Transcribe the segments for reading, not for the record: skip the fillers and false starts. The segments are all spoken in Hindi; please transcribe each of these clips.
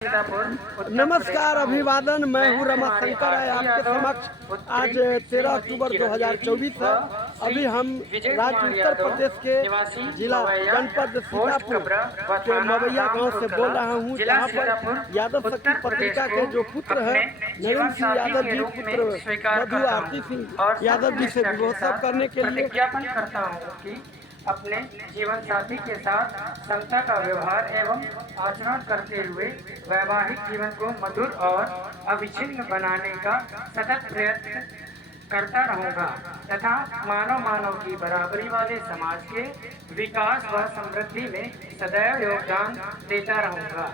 नमस्कार, अभिवादन। मैं हूँ रमाशंकर है आपके समक्ष। आज 13 अक्टूबर 2024 है। अभी हम राज्य उत्तर प्रदेश के जिला जनपद सीतापुर के मवैया गांव से बोल रहा हूँ, जहाँ पर यादव शक्ति पत्रिका के जो पुत्र है नरेंद्र सिंह यादव जी, पुत्र मधु आरती सिंह यादव जी से विमोचन करने के लिए ज्ञापन करता हूँ कि अपने जीवन साथी के साथ समता का व्यवहार एवं आचरण करते हुए वैवाहिक जीवन को मधुर और अविच्छिन्न बनाने का सतत प्रयत्न करता रहूंगा तथा मानव की बराबरी वाले समाज के विकास व समृद्धि में सदैव योगदान देता रहूंगा।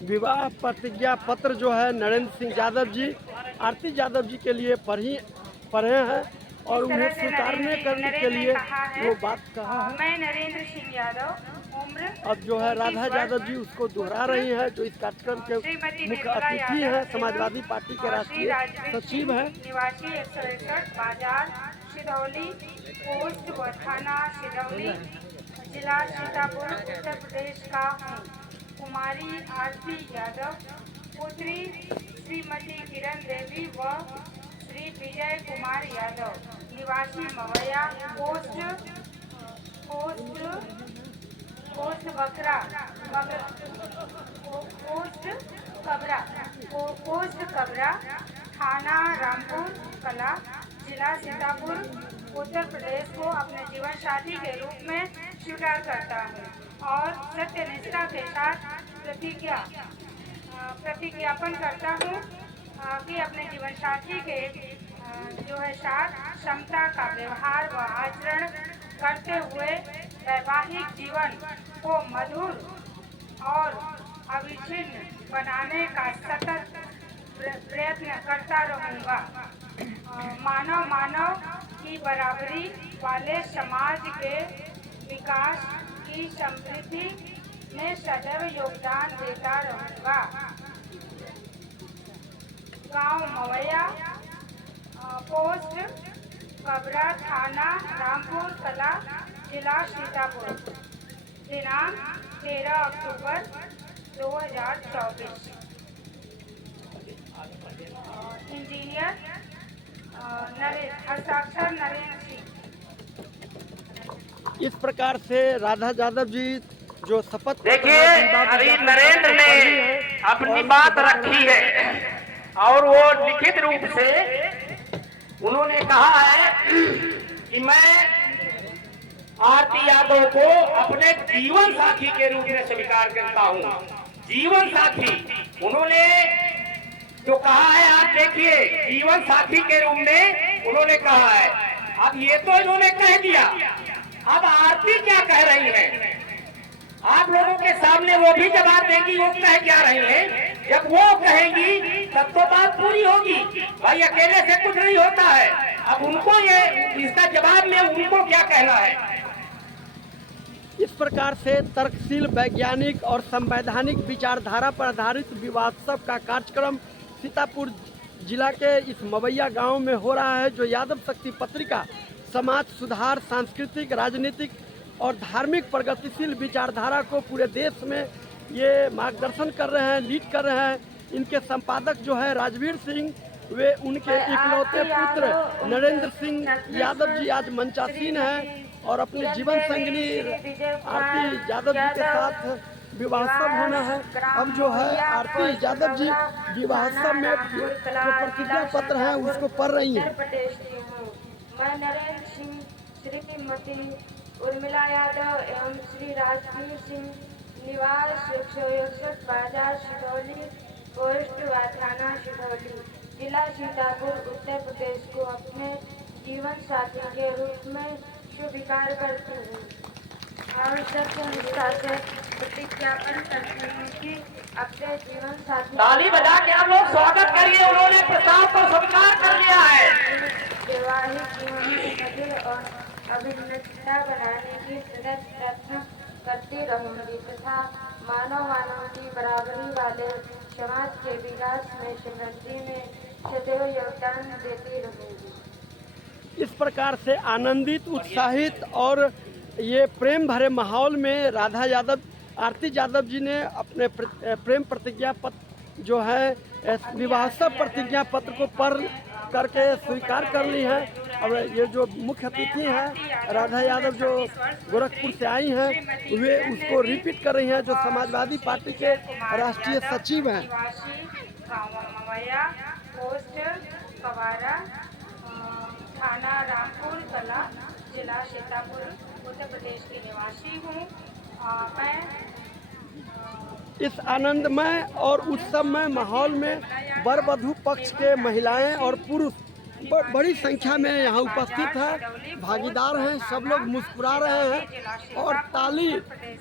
विवाह प्रतिज्ञा पत्र जो है नरेंद्र सिंह यादव जी आरती यादव जी के लिए पढ़े हैं और उन्हें स्वीकारने करने के लिए वो बात कहा है। मैं नरेंद्र सिंह यादव उम्र अब जो है राधा यादव जी उसको दोहरा रही हैं, जो इस कार्यक्रम के मुख्य अतिथि हैं, समाजवादी पार्टी के राष्ट्रीय सचिव हैं। निवासी 161 बाजार सिधौली, पोस्ट व थाना सिधौली, जिला सीतापुर, उत्तर प्रदेश का हूँ। कुमारी आरती यादव, पुत्री श्रीमती किरण देवी व श्री विजय कुमार यादव, निवासी मवैया, पोस्ट कबरा, थाना रामपुर कला, जिला सीतापुर, उत्तर प्रदेश को अपने जीवन साथी के रूप में स्वीकार करता हूँ और सत्यनिष्ठा के साथ प्रतिज्ञापन करता हूँ कि अपने जीवन साथी के जो है साथ समता का व्यवहार व आचरण करते हुए वैवाहिक जीवन को मधुर और अविच्छिन्न बनाने का सतत प्रयत्न करता रहूँगा। मानव की बराबरी वाले समाज के विकास की समृद्धि में सदैव योगदान देता रहूँगा। गांव मवैया, पोस्ट कबरा, थाना रामपुर कला, जिला सीतापुर, दिनांक 13 अक्टूबर 2024। इंजीनियर हस्ताक्षर नरेंद्र सिंह। इस प्रकार से राधा यादव जी जो शपथ देखिए, अभी नरेंद्र ने अपनी बात रखी है और वो लिखित रूप से उन्होंने कहा है कि मैं आरती यादव को अपने जीवन साथी के रूप में स्वीकार करता हूँ। जीवन साथी उन्होंने जो कहा है, आप देखिए, जीवन साथी के रूप में उन्होंने कहा है। अब ये तो इन्होंने कह दिया, अब आरती क्या कह रही है आप लोगों के सामने वो भी जवाब देंगी। वो कह क्या रही है, जब वो कहेंगी तब तो बात पूरी होगी। भाई अकेले से कुछ नहीं होता है। अब उनको ये इसका जवाब में उनको क्या कहना है। इस प्रकार से तर्कशील, वैज्ञानिक और संवैधानिक विचारधारा पर आधारित विवाहोत्सव का कार्यक्रम सीतापुर जिला के इस मवैया गांव में हो रहा है, जो यादव शक्ति पत्रिका समाज सुधार, सांस्कृतिक, राजनीतिक और धार्मिक प्रगतिशील विचारधारा को पूरे देश में ये मार्गदर्शन कर रहे हैं, लीड कर रहे हैं। इनके संपादक जो है राजवीर सिंह, वे उनके इकलौते पुत्र नरेंद्र सिंह यादव जी आज मंचासीन हैं और अपने जीवन संगिनी आरती यादव जी के साथ विवाहोत्सव होना है। अब जो है आरती यादव जी विवाहोत्सव में जो प्रतिज्ञा पत्र है उसको पढ़ रही हैं। मैं नरेंद्र सिंह, श्रीमती उर्मिला यादव एवं श्री राजवीर सिंह, निवास 161 बाजार सिधौली, पोस्ट व थाना सिधौली, जिला सीतापुर, उत्तर प्रदेश को अपने जीवन साथी के रूप में स्वीकार करती हूँ और सत्यनिष्ठा से प्रतिज्ञापन करती हूँ कि अपने जीवन साथी। ताली बजा के आप लोग स्वागत करिए, उन्होंने प्रस्ताव को स्वीकार कर लिया है। अभिन्नता बनाने की सतत प्रयत्न करती रहूंगी तथा मानव की बराबरी वाले समाज के विकास में समृद्धि में सदैव योगदान देती रहूंगी। इस प्रकार से आनंदित, उत्साहित और ये प्रेम भरे माहौल में राधा यादव, आरती यादव जी ने अपने प्रेम प्रतिज्ञा पत्र जो है विवाह प्रतिज्ञा पत्र को पढ़ करके स्वीकार कर ली है। और ये जो मुख्य अतिथि हैं राधा यादव जो गोरखपुर से आई हैं, वे उसको रिपीट कर रही हैं, जो समाजवादी पार्टी के राष्ट्रीय सचिव हैं। पोस्ट कवारा, थाना रामपुर कला, जिला सीतापुर, उत्तर प्रदेश की निवासी हूँ। मैं इस आनंदमय और उत्सवमय माहौल में वर वधू पक्ष के महिलाएं और पुरुष बड़ी संख्या में यहाँ उपस्थित हैं, भागीदार हैं। सब लोग मुस्कुरा रहे हैं और ताली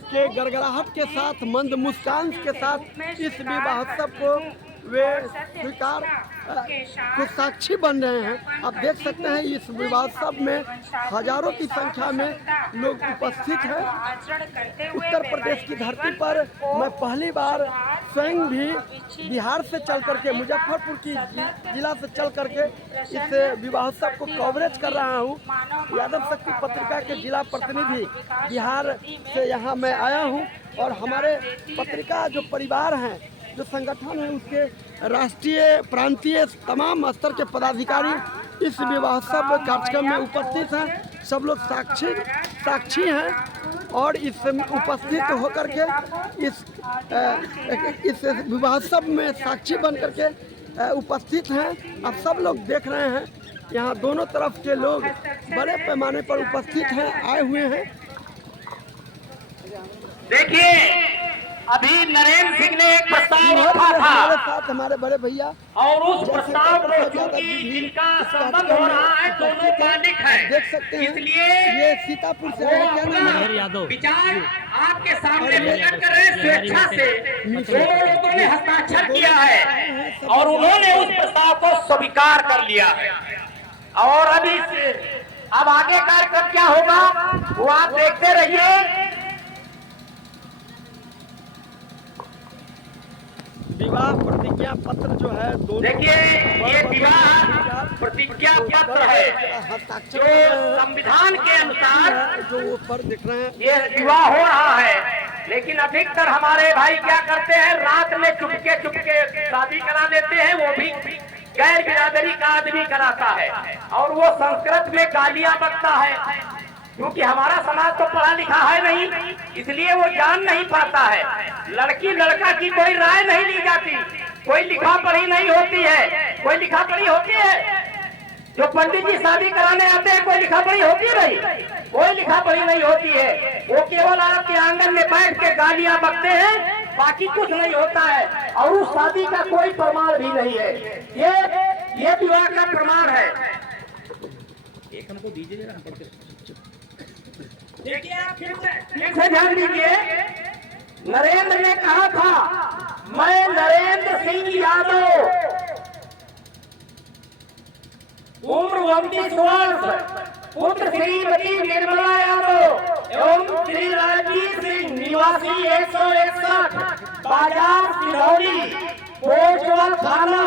के गड़गड़ाहट के साथ, मंद मुस्कान के साथ इस विवाहोत्सव को वे स्वीकार कुछ साक्षी बन रहे हैं। आप देख सकते हैं इस विवाहोत्सव में हजारों की संख्या में लोग उपस्थित हैं। उत्तर प्रदेश की धरती पर मैं पहली बार स्वयं भी बिहार से चल करके, मुजफ्फरपुर की जिला से चल करके इस विवाहोत्सव को कवरेज कर रहा हूँ। यादव शक्ति पत्रिका के जिला प्रतिनिधि बिहार से यहाँ मैं आया हूँ और हमारे पत्रिका जो परिवार हैं, जो संगठन है, उसके राष्ट्रीय, प्रांतीय तमाम स्तर के पदाधिकारी इस विवाहोत्सव कार्यक्रम में उपस्थित हैं। सब लोग साक्षी हैं और इस उपस्थित होकर के इस विवाहोत्सव में साक्षी बन करके उपस्थित हैं। अब सब लोग देख रहे हैं, यहाँ दोनों तरफ के लोग बड़े पैमाने पर उपस्थित हैं, आए हुए हैं। देखिए, अभी नरेंद्र सिंह ने एक प्रस्ताव रखा था, हमारे साथ हमारे बड़े भैया, और उस प्रस्ताव को चूंकि जिनका संबंध हो रहा है दोनों मालिक है, देख सकते हैं, इसलिए ये सीतापुर से है, क्या नाम है? विचार आपके सामने प्रकट कर रहे स्वेच्छा से दोनों लोगों ने हस्ताक्षर किया है और उन्होंने उस प्रस्ताव को स्वीकार कर लिया है। और अब आगे कार्यक्रम क्या होगा वो आप देखते रहिए। विवाह प्रतिज्ञा पत्र जो है दोनों, देखिए, ये विवाह प्रतिज्ञा पत्र है जो संविधान के अनुसार जो ऊपर दिख रहे हैं, ये विवाह हो रहा है। लेकिन अधिकतर हमारे भाई क्या करते हैं, रात में चुपके शादी करा लेते हैं, वो भी गैर बिरादरी का आदमी कराता है और वो संस्कृत में गालियां बकता है। क्योंकि हमारा समाज तो पढ़ा लिखा है नहीं, इसलिए वो जान नहीं पाता है। लड़की लड़का की कोई राय नहीं ली जाती, कोई लिखा पढ़ी नहीं होती है। कोई लिखा पढ़ी होती है? जो पंडित जी शादी कराने आते हैं, कोई लिखा पढ़ी होती है? नहीं, कोई लिखा पढ़ी नहीं होती है। वो केवल आपके आंगन में बैठ के गालियां बकते हैं, बाकी कुछ नहीं होता है। और उस शादी का कोई प्रमाण भी नहीं है। ये विवाह का प्रमाण है। एक हमको दीजिए जरा, हम पढ़ते देखिए, आप फिर से ध्यान दीजिए। नरेंद्र ने कहा था, मैं नरेंद्र सिंह यादव, उम्र 29 वर्ष, पुत्र श्रीमती निर्मला यादव एवं श्री राजवीर सिंह, निवासी 161, बाजार सिरौली, पोस्टवाल थाना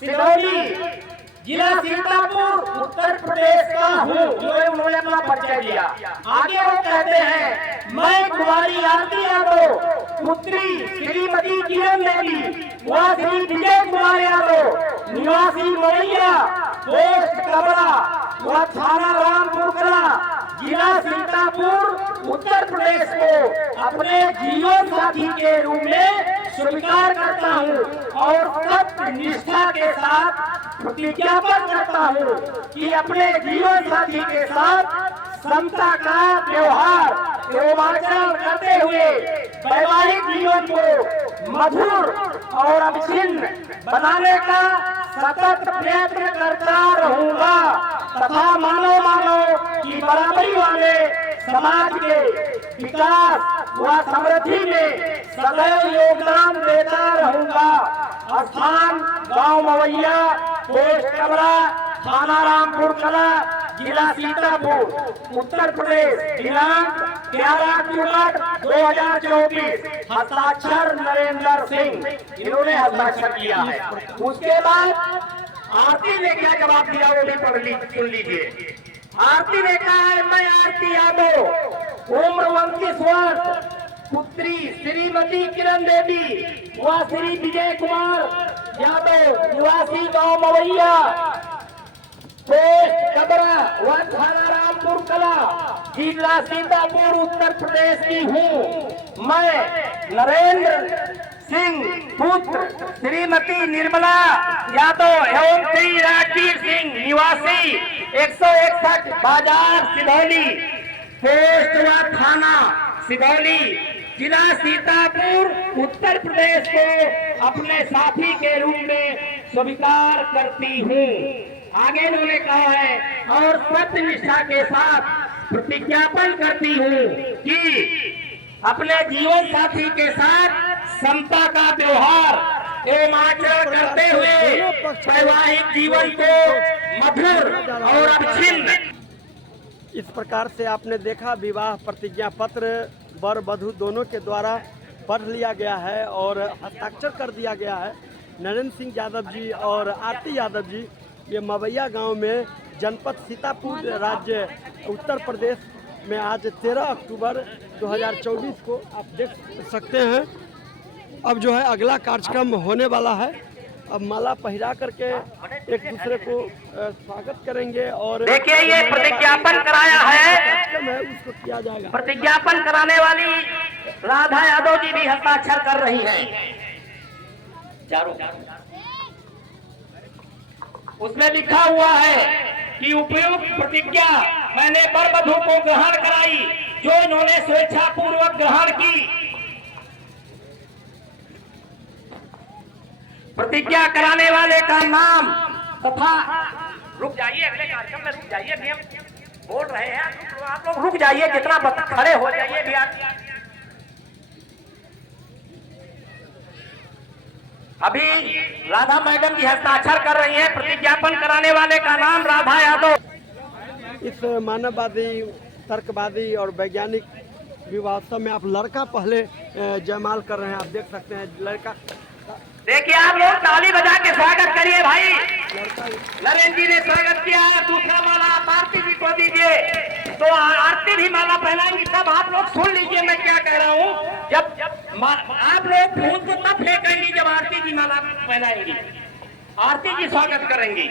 सिरौली, जिला सीतापुर, उत्तर प्रदेश का हूँ। उन्होंने अपना परिचय दिया। आगे वो कहते हैं, मैं कुमारी आरती यादव, पुत्री श्रीमती किरण देवी, वह श्री विजय कुमार यादव, निवासी मवैया, पोस्ट कबरा, वह थाना रामपुर कला, जिला सीतापुर, उत्तर प्रदेश को अपने जीवन साथी के रूप में स्वीकार करता हूँ और सत्य निष्ठा के साथ प्रतिज्ञापन करता हूँ कि अपने जीवन साथी के साथ समता का व्यवहार एवं आचरण करते हुए वैवाहिक जीवन को मधुर और अविच्छिन्न बनाने का सतत प्रयत्न करता रहूंगा तथा मानव की बराबरी वाले समाज के विकास व समृद्धि में सदैव योगदान देता रहूंगा। स्थान गांव मवैया, पोस्ट कबरा, थाना रामपुर कला, जिला सीतापुर, उत्तर प्रदेश, दिनांक 11 अक्टूबर 2024, हस्ताक्षर नरेंद्र सिंह, इन्होंने हस्ताक्षर किया है। उसके बाद आरती ने क्या जवाब दिया वो भी सुन लीजिए। आरती ने कहा है, मैं आरती यादव, उम्र 29 वर्ष, पुत्री श्रीमती किरण देवी व श्री विजय कुमार यादव, निवासी गांव मवैया, पोस्ट कबरा व थाना रामपुर कला, जिला सीतापुर, उत्तर प्रदेश की हूँ। मैं नरेंद्र सिंह पुत्र श्रीमती निर्मला यादव एवं श्री राजवीर सिंह, निवासी 161 बाजार सिधौली, पोस्ट व थाना सिधौली, जिला सीतापुर, उत्तर प्रदेश को अपने साथी के रूप में स्वीकार करती हूँ। आगे उन्होंने कहा है, और सत्यनिष्ठा के साथ प्रतिज्ञापन करती हूँ कि अपने जीवन साथी के साथ समता का व्यवहार एवं आचरण करते हुए वैवाहिक जीवन को मधुर और अविच्छिन्न। इस प्रकार से आपने देखा विवाह प्रतिज्ञा पत्र वर वधू दोनों के द्वारा पढ़ लिया गया है और हस्ताक्षर कर दिया गया है। नरेंद्र सिंह यादव जी और आरती यादव जी ये मवैया गांव में जनपद सीतापुर, राज्य उत्तर प्रदेश में आज 13 अक्टूबर 2024 को आप देख सकते हैं। अब जो है अगला कार्यक्रम होने वाला है। अब माला पहिरा करके एक दूसरे को स्वागत करेंगे और देखिए ये प्रतिज्ञापन कराया है, कार्यक्रम है उसको किया जाएगा। प्रतिज्ञापन कराने वाली राधा यादव जी भी हस्ताक्षर कर रही हैं। चारों उसमें लिखा हुआ है कि उपयुक्त प्रतिज्ञा मैंने वर वधू को ग्रहण कराई, जो इन्होंने स्वेच्छा पूर्वक ग्रहण की। प्रतिज्ञा कराने वाले का नाम तथा रुक जाइए, अगले कार्यक्रम में रुक जाइए, नियम बोल रहे हैं आप लोग रुक जाइए, जितना खड़े हो जाइए भी आप। अभी राधा मैडम जी हस्ताक्षर कर रही हैं। प्रतिज्ञापन कराने वाले का नाम राधा यादव। इस मानववादी, तर्कवादी और वैज्ञानिक विवाह में आप लड़का पहले जयमाल कर रहे हैं। आप देख सकते हैं लड़का। देखिए आप लोग ताली बजा के स्वागत करिए भाई। नरेंद्र जी ने स्वागत किया, दूसरा माला आप आरती जी को दीजिए, तो आरती भी माला पहनाएंगी। सब आप लोग सुन लीजिए मैं क्या कह रहा हूँ। जब आप लोग फूल को तब फेंकेंगी जब आरती जी माला पहनाएंगी। आरती जी स्वागत करेंगी।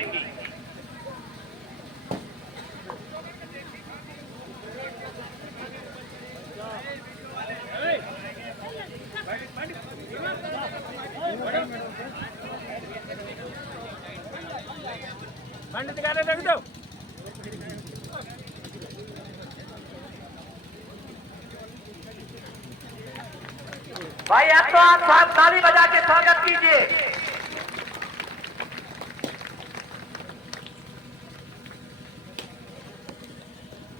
भाई अब तो आप ताली बजा के स्वागत कीजिए।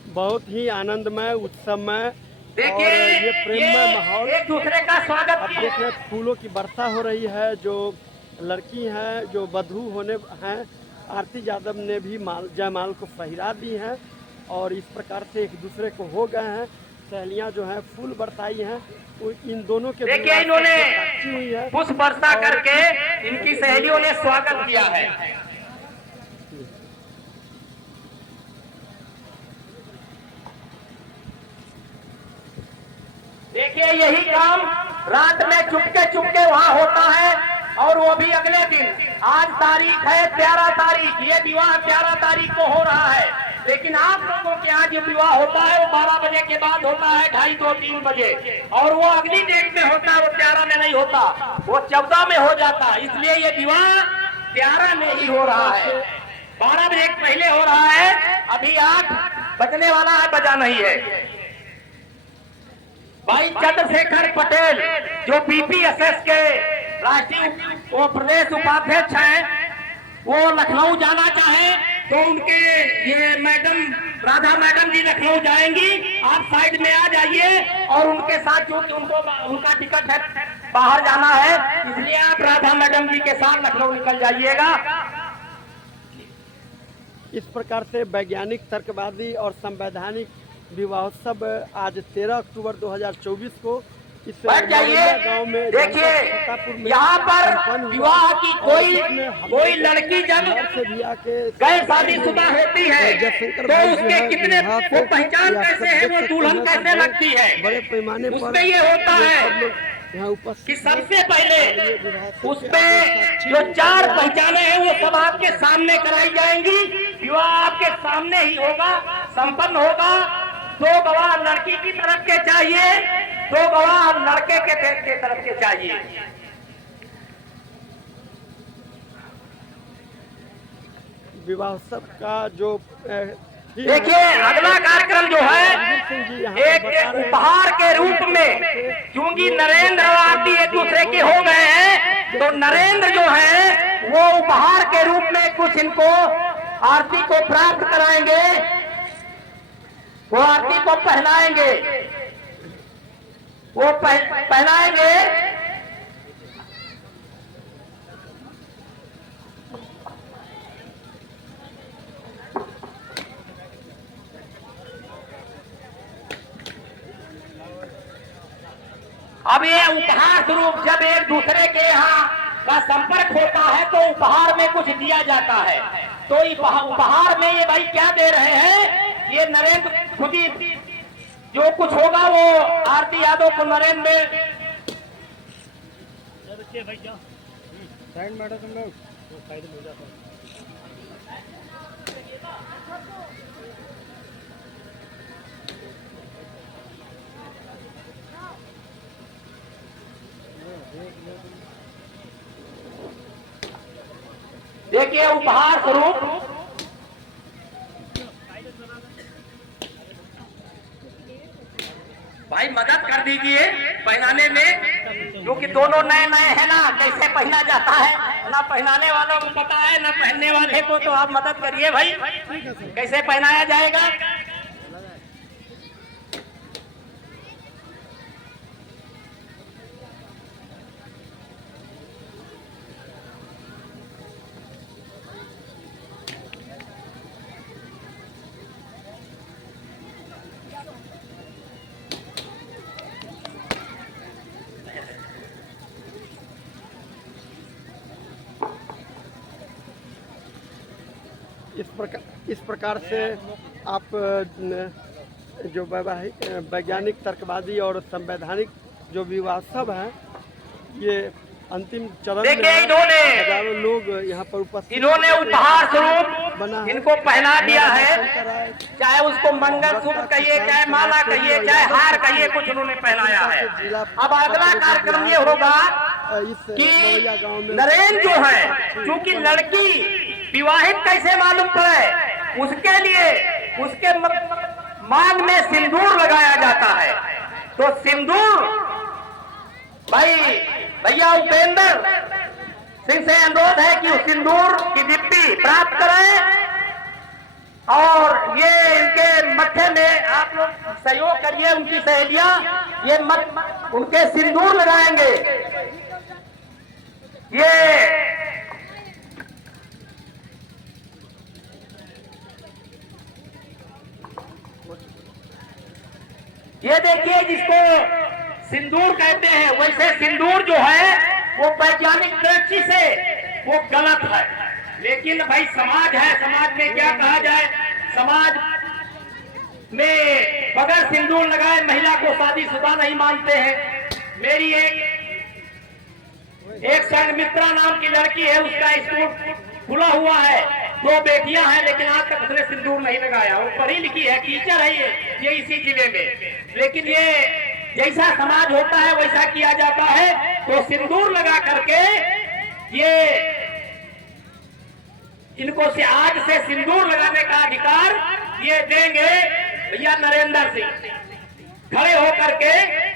बहुत ही आनंदमय, उत्सवमय देखिए और ये प्रेममय माहौल। एक दूसरे का स्वागत अब देख रहे हैं फूलों की वर्षा हो रही है। जो लड़की हैं, जो वधू होने हैं, आरती यादव ने भी जयमाल को पहिरा दी हैं और इस प्रकार से एक दूसरे को हो गए हैं। सहेलियां जो हैं फूल बरसाई हैं, इन दोनों के देखिए इन्होंने हुई है। पुष्प वर्षा करके इनकी सहेलियों ने स्वागत किया है। देखिए यही काम रात में चुपके चुपके वहाँ होता है और वो भी अगले दिन। आज तारीख है 13 तारीख, ये विवाह 13 तारीख को हो रहा है, लेकिन आप लोगों के यहाँ जो विवाह होता है वो 12 बजे के बाद होता है, 2:30 2 3 बजे, और वो अगली डेट में होता है, वो 13 में नहीं होता, वो 14 में हो जाता। इसलिए ये विवाह 13 में ही हो रहा है, 12 बजे पहले हो रहा है। अभी 8 बजने वाला है, बजा नहीं है। भाई चंद्रशेखर पटेल जो बीपीएसएस के राष्ट्रीय प्रदेश उपाध्यक्ष हैं, वो लखनऊ जाना चाहे तो उनके ये मैडम राधा मैडम जी लखनऊ जाएंगी। आप साइड में आ जाइए और उनके साथ, क्योंकि उनका टिकट है बाहर जाना है, इसलिए आप राधा मैडम जी के साथ लखनऊ निकल जाइएगा। इस प्रकार से वैज्ञानिक तर्कवादी और संवैधानिक विवाहोत्सव आज 13 अक्टूबर 2024 को इस बैठ जाइए। मवैया गांव में देखिए, सीतापुर में यहाँ पर संपन्न हुआ। विवाह की और इसमें कोई लड़की जब बाहर से भी आके गैर शादीशुदा होती है जयशंकर तो भाई जो उसके है कितने विवाह वो को पहचान या कैसे सब है, देख वो सकते दुल्हन हैं कैसे कि लगती है। बड़े पैमाने पर उसमें ये होता ये है सब लोग यहाँ उपस्थित कि सबसे हैं। पहले उसमें जो 4 पहचाने हैं वो सब आपके सामने कराई जाएंगी। विवाह आपके सामने ही होगा, संपन्न होगा। 2 गवाह लड़की की तरफ के चाहिए, 2 गवाह लड़के के तरफ के चाहिए। विवाहोत्सव का जो देखिए, अगला कार्यक्रम जो है एक उपहार के रूप में, क्योंकि नरेंद्र और आरती एक दूसरे के हो गए हैं, तो नरेंद्र जो है वो उपहार के रूप में कुछ इनको आरती को प्राप्त कराएंगे, वो आरती को पहनाएंगे, वो पहनाएंगे। अब ये उपहार स्वरूप जब एक दूसरे के यहाँ का संपर्क होता है तो उपहार में कुछ दिया जाता है। तो उपहार में ये भाई क्या दे रहे हैं, ये नरेंद्र खुद ही जो कुछ होगा वो आरती यादव को नरेंद्र में साइड में तुम लोग साइड में हो जाता है। देखिए उपहार स्वरूप भाई मदद कर दीजिए पहनाने में, क्योंकि दोनों नए नए हैं ना, कैसे पहना जाता है ना पहनाने वालों को पता है ना पहनने वाले को, तो आप मदद करिए भाई कैसे पहनाया जाएगा। इस प्रकार से आप जो वैज्ञानिक तर्कवादी और संवैधानिक जो विवाहोत्सव है ये अंतिम चरण में देखिए, है। हजारों लोग यहाँ पर उपस्थित, इन्होंने उपहार स्वरूप इनको पहना दिया है, चाहे उसको मंगलसूत्र कहिए, चाहे माला कहिए, चाहे हार कहिए, कुछ उन्होंने पहनाया है। अब अगला कार्यक्रम ये होगा कि नरेंद्र जो है, चूंकि लड़की विवाहित कैसे मालूम पड़े, उसके लिए उसके मांग में सिंदूर लगाया जाता है। तो सिंदूर भाई भैया उपेंद्र सिंह से अनुरोध है कि उस सिंदूर की डिब्बी प्राप्त करें और ये इनके मत्थे में आप लोग सहयोग करिए, उनकी सहेलियां ये उनके सिंदूर लगाएंगे। ये देखिए, जिसको सिंदूर कहते हैं, वैसे सिंदूर जो है वो वैज्ञानिक दृष्टि से वो गलत है, लेकिन भाई समाज है, समाज में क्या कहा जाए, समाज में बगैर सिंदूर लगाए महिला को शादीशुदा नहीं मानते हैं। मेरी एक संगमित्रा नाम की लड़की है, उसका स्कूल खुला हुआ है, 2 बेटियां हैं, लेकिन आज तक उसने सिंदूर नहीं लगाया। वो पढ़ी लिखी है, टीचर है ये इसी जिले में, लेकिन ये जैसा समाज होता है वैसा किया जाता है। तो सिंदूर लगा करके ये इनको से आज से सिंदूर लगाने का अधिकार ये देंगे भैया नरेंद्र सिंह। खड़े होकर के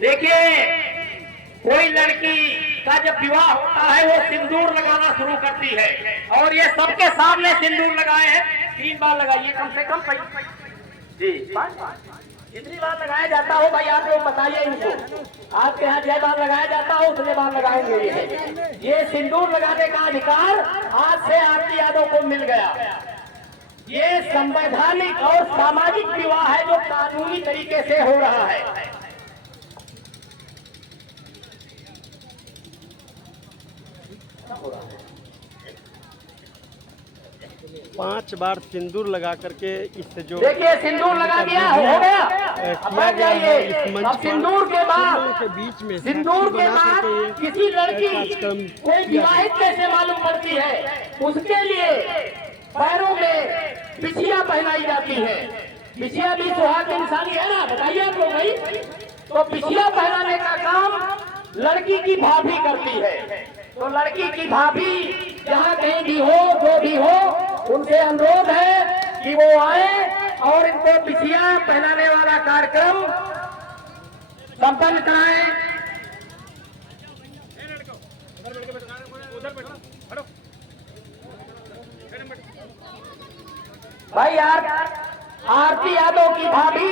देखिए, कोई लड़की का जब विवाह होता है वो सिंदूर लगाना शुरू करती है, और ये सबके सामने सिंदूर लगाए हैं। 3 बार लगाइए कम से कम जी, 5 बार जितनी बार लगाया जाता हो भाई आप लोग बताइए इनको। आपके यहाँ 6 बार लगाया जाता हो उतने बार लगाएंगे। ये सिंदूर लगाने का अधिकार आज से आरती यादव को मिल गया। ये संवैधानिक और सामाजिक विवाह है जो कानूनी तरीके से हो रहा है। 5 बार सिंदूर लगा करके इससे जो देखिए सिंदूर लगा दिया हो गया। अब बैठ जाइए। अब सिंदूर के बाद के बीच में सिंदूर के बाद किसी लड़की कोई विवाहित कैसे मालूम पड़ती है, उसके लिए पैरों में बिछिया पहनाई जाती है। बिछिया भी सुहाग की निशानी है ना, बताइए आप लोग भाई। तो बिछिया पहनाने का काम लड़की की भाभी करती है। तो लड़की की भाभी जहाँ कहीं भी हो, जो भी हो, उनसे अनुरोध है कि वो आए और इनको बिछिया पहनाने वाला कार्यक्रम संपन्न कराएं। भाई यार, आरती यादव की भाभी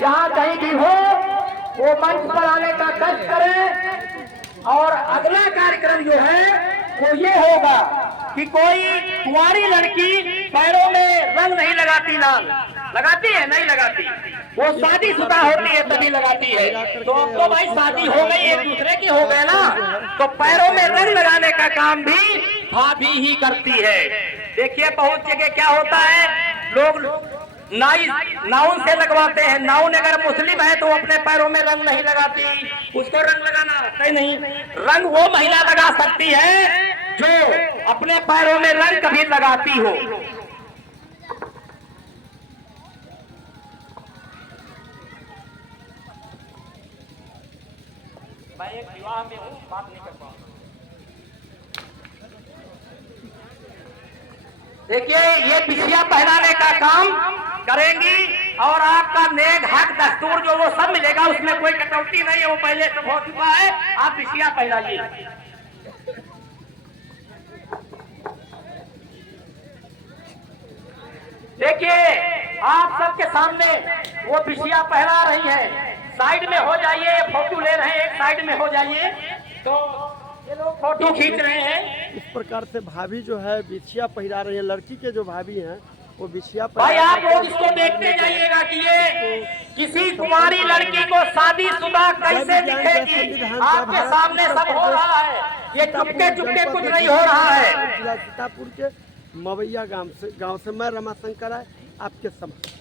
जहाँ कहीं भी हो वो मंच पर आने का कष्ट करें। और अगला कार्यक्रम जो है वो ये होगा कि कोई कुंवारी लड़की पैरों में रंग नहीं लगाती, लाल लगाती है, नहीं लगाती, वो शादीशुदा होती है तभी लगाती है। तो अब तो भाई शादी हो गई, एक दूसरे की हो गए ना, तो पैरों में रंग लगाने का काम भी भाभी ही करती है। देखिए बहुत जगह क्या होता है, लोग नाउन से लगवाते हैं। नाउन अगर मुस्लिम है तो अपने पैरों में रंग नहीं लगाती, उसको रंग लगाना आता ही नहीं। रंग वो महिला लगा सकती है जो अपने पैरों में रंग कभी लगाती हो। मैं एक विवाह में हूँ, बात नहीं कर पाऊंगा। देखिए ये बिछिया पहनाने का काम करेंगी और आपका नेक हक दस्तूर जो वो सब मिलेगा, उसमें कोई कटौती नहीं है, वो पहले से हो चुका है। आप बिछिया पहनाइए। देखिए आप सबके सामने वो बिछिया पहना रही है। साइड में हो जाइए, फोटो ले रहे हैं, एक साइड में हो जाइए। तो ये लोग फोटो खींच रहे हैं। इस प्रकार से भाभी जो है बिछिया पहना रही है। लड़की के जो भाभी हैं वो बिछिया भाई आप लोग इसको देखते जाइएगा कि ये किसी कुमारी लड़की को शादीशुदा कैसे दिखेगी। आपके सामने सब हो रहा है, ये चुपके चुपके कुछ नहीं हो रहा है। जिला सीतापुर के मवैया गांव से मैं रमाशंकर है आपके समक्ष।